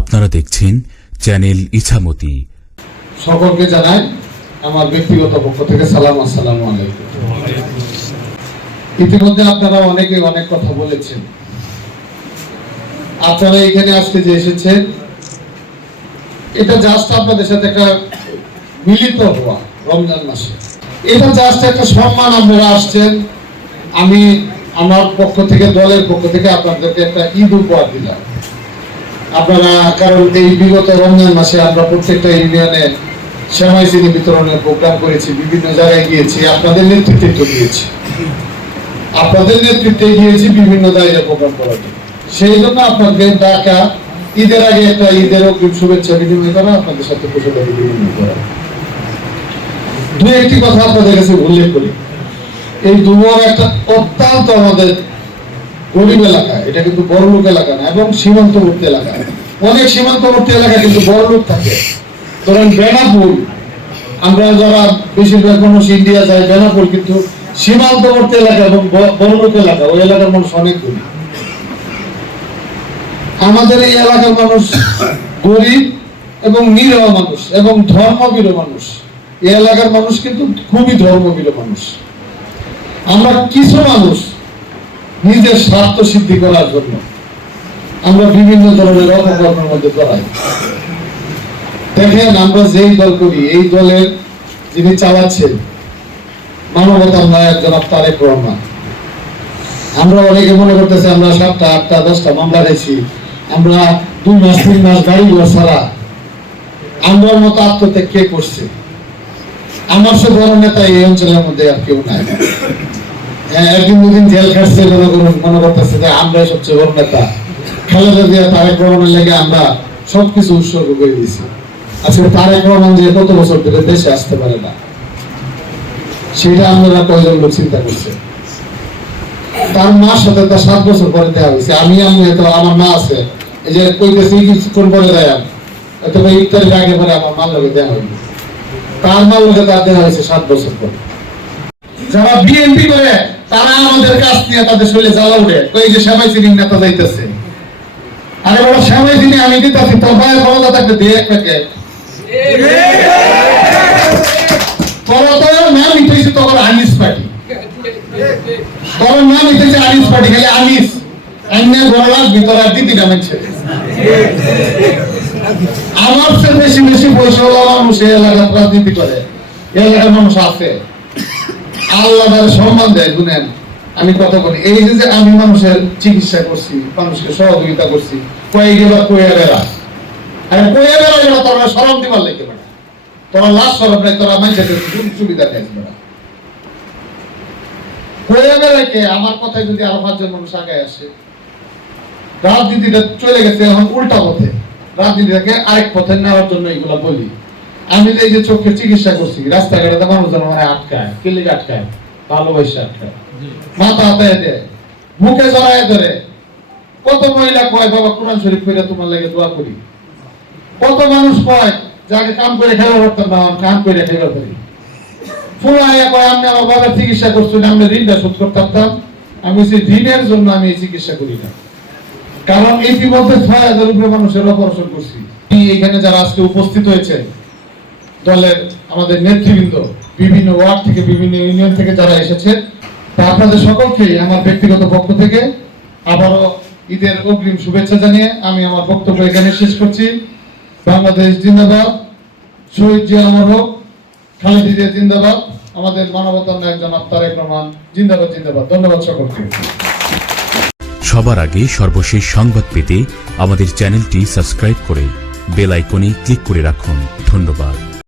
আপনারা দেখছেন চ্যানেল ইছামতি। সকলকে জানাই আমার ব্যক্তিগত পক্ষ থেকে সালাম, আসসালামু আলাইকুম। ইতিমধ্যে আপনারা অনেকে অনেক কথা বলেছেন। আপনারা এখানে আজকে যে এসেছেন, এটা জাস্ট আপনাদের সাথে একটা মিলিত হওয়া রমজান মাসে। এটা জাস্ট একটা সম্মান আপনারা আসছেন। আমি আমার পক্ষ থেকে, দলের পক্ষ থেকে আপনাদেরকে একটা ঈদ উপহার দিলাম। আপনারা, কারণ এই বিগত রমজান মাসে আমরা প্রত্যেকটা ইউনিয়নে সেমাই চিনি বিতরণের প্রোগ্রাম করেছি, বিভিন্ন জায়গায় গিয়েছি, আপনাদের নেতৃত্বে তো গিয়েছি। আপনাদের নেতৃত্বে গিয়েছি, বিভিন্ন জায়গায় প্রোগ্রাম করার জন্য। সেই জন্য আপনাদের ডাকা, ঈদের আগে একটা ঈদের অগ্রিম শুভেচ্ছা বিনিময় করা, আপনাদের সাথে কুশলাদি বিনিময় করা। দু একটি কথা আপনাদের কাছে উল্লেখ করি। এই দুবর একটা অত্যন্ত আমাদের গরিব এলাকা, এটা কিন্তু বড় লোক এলাকা না, এবং সীমান্তবর্তী এলাকা। অনেক সীমান্তবর্তী এলাকা কিন্তু বড় লোক থাকে। ধরেন বেনাপুর আমরা যারা বেশিরভাগ মানুষ ইন্ডিয়া যায় বেনাপুর কিন্তু সীমান্তবর্তী এলাকা এবং ব- বড় লোক এলাকা, ওই এলাকার মানুষ অনেক গরিব। আমাদের এই এলাকার মানুষ গরিব এবং নিরহ মানুষ এবং ধর্মবীর মানুষ। এই এলাকার মানুষ কিন্তু খুবই ধর্মবীর মানুষ। আমরা কিছু মানুষ নিজের স্বার্থ সিদ্ধি করার জন্য আমরা বিভিন্ন ধরনের অপকর্মের মধ্যে করাই দেখেন, আমরা যেই দল করি, এই দলের যিনি চালাচ্ছেন, মানবতার নায়ক জনাব তারেক রহমান। আমরা অনেকে মনে করতেছি, আমরা সাতটা, আটটা, দশটা মামলা দিয়েছি আমরা দুই মাস, তিন মাস গাড়ি ছাড়া আমরা মতো আত্মত্যাগ কে করছে? আমার সে বড় নেতা এই অঞ্চলের মধ্যে আর কেউ নাই। একদিন দুদিন জেল খাটছে মনে করতেছে যে সবচেয়ে বড় নেতা। তারেক রহমানের লেগে আমরা সবকিছু উৎসর্গ করে দিয়েছি। আজকে তারেক রহমান যে কত বছর ধরে দেশে আসতে পারে না, সেটা আমরা কয়জন লোক চিন্তা করছে তার মার সাথে তার সাত বছর পরে দেওয়া হয়েছে। আমি আমি তো আমার মা আছে, এই যে কইতেছি কিছুক্ষণ পরে দেয় বা ইফতারের আগে পরে আমার মার লগে দেওয়া হয়নি। তার মার লগে তার দেওয়া হয়েছে সাত বছর পরে। যারা বিএনপি করে তারা আমাদের কাছ নিয়ে তাদের শরীরে জ্বালা উঠে কই যে শ্যামাই সিং নেতা যাইতেছে। আরে বড় শ্যামাই সিং আমি দিতেছি ভাইয়ের ক্ষমতা থাকবে দিয়ে এক প্যাকেট। নাম আনিস পার্টি। নাম আনিস পার্টি, খালি আনিস। এমনি গড়লার ভিতরে আর দিদি ছেলে আমার চেয়ে বেশি বেশি পয়সা মানুষ এলাকার রাজনীতি করে। এলাকার মানুষ আছে। আল্লাহ তার সম্মান দেয় আমি কথা বলি, এই যে আমি মানুষের চিকিৎসা করছি, মানুষকে সহযোগিতা করছি, কয়ে গেবা, কয়ে বেড়া। আরে কয়ে বেড়া গেলা তোরা সরম দিবার বেড়া লাশ সরম নাই সুবিধা নেই বেড়া কয়ে বেড়া কে? আমার কথায় যদি আরও পাঁচজন মানুষ আগে আসে, রাজনীতিটা চলে গেছে এখন উল্টা পথে। রাজনীতিটাকে আরেক পথে নেওয়ার জন্য এগুলা বলি। আমি এই যে চোখের চিকিৎসা করছি রাস্তাঘাটে মানুষজন আমার আটকায় কিলিকে আটকায় ভালোবাসে আটকায়। মাথা হাতায় দেয় মুখে জড়ায় ধরে। কত মহিলা কয় বাবা কোরআন শরীফ করে তোমার লাগে দোয়া করি। কত মানুষ কয় যাকে কাম করে খেলা করতাম না কাম করে খেলা করি। ফুলাইয়া কয় আমি আমার বাবার চিকিৎসা করছি না আমি ঋণটা শোধ করতে পারতাম আমি সেই ঋণের জন্য আমি এই চিকিৎসা করি না। কারণ ইতিমধ্যে ছয় হাজার উপরে মানুষের অপারেশন করছি। এখানে যারা আজকে উপস্থিত হয়েছে দলের আমাদের নেতৃবৃন্দ বিভিন্ন ওয়ার্ড থেকে, বিভিন্ন ইউনিয়ন থেকে যারা এসেছে, তা আপনাদের সকলকে আমার ব্যক্তিগত পক্ষ থেকে আবারও ঈদের অগ্রিম শুভেচ্ছা জানিয়ে আমি আমার বক্তব্য এখানে শেষ করছি। বাংলাদেশ জিন্দাবাদ, শহীদ জিয়া অমর হোক, খালেদ জিয়া জিন্দাবাদ, আমাদের মানবতার নায়ক জনাব তারেক রহমান, জিন্দাবাদ জিন্দাবাদ। ধন্যবাদ সকলকে। সবার আগে সর্বশেষ সংবাদ পেতে আমাদের চ্যানেলটি সাবস্ক্রাইব করে বেল আইকনে ক্লিক করে রাখুন। ধন্যবাদ।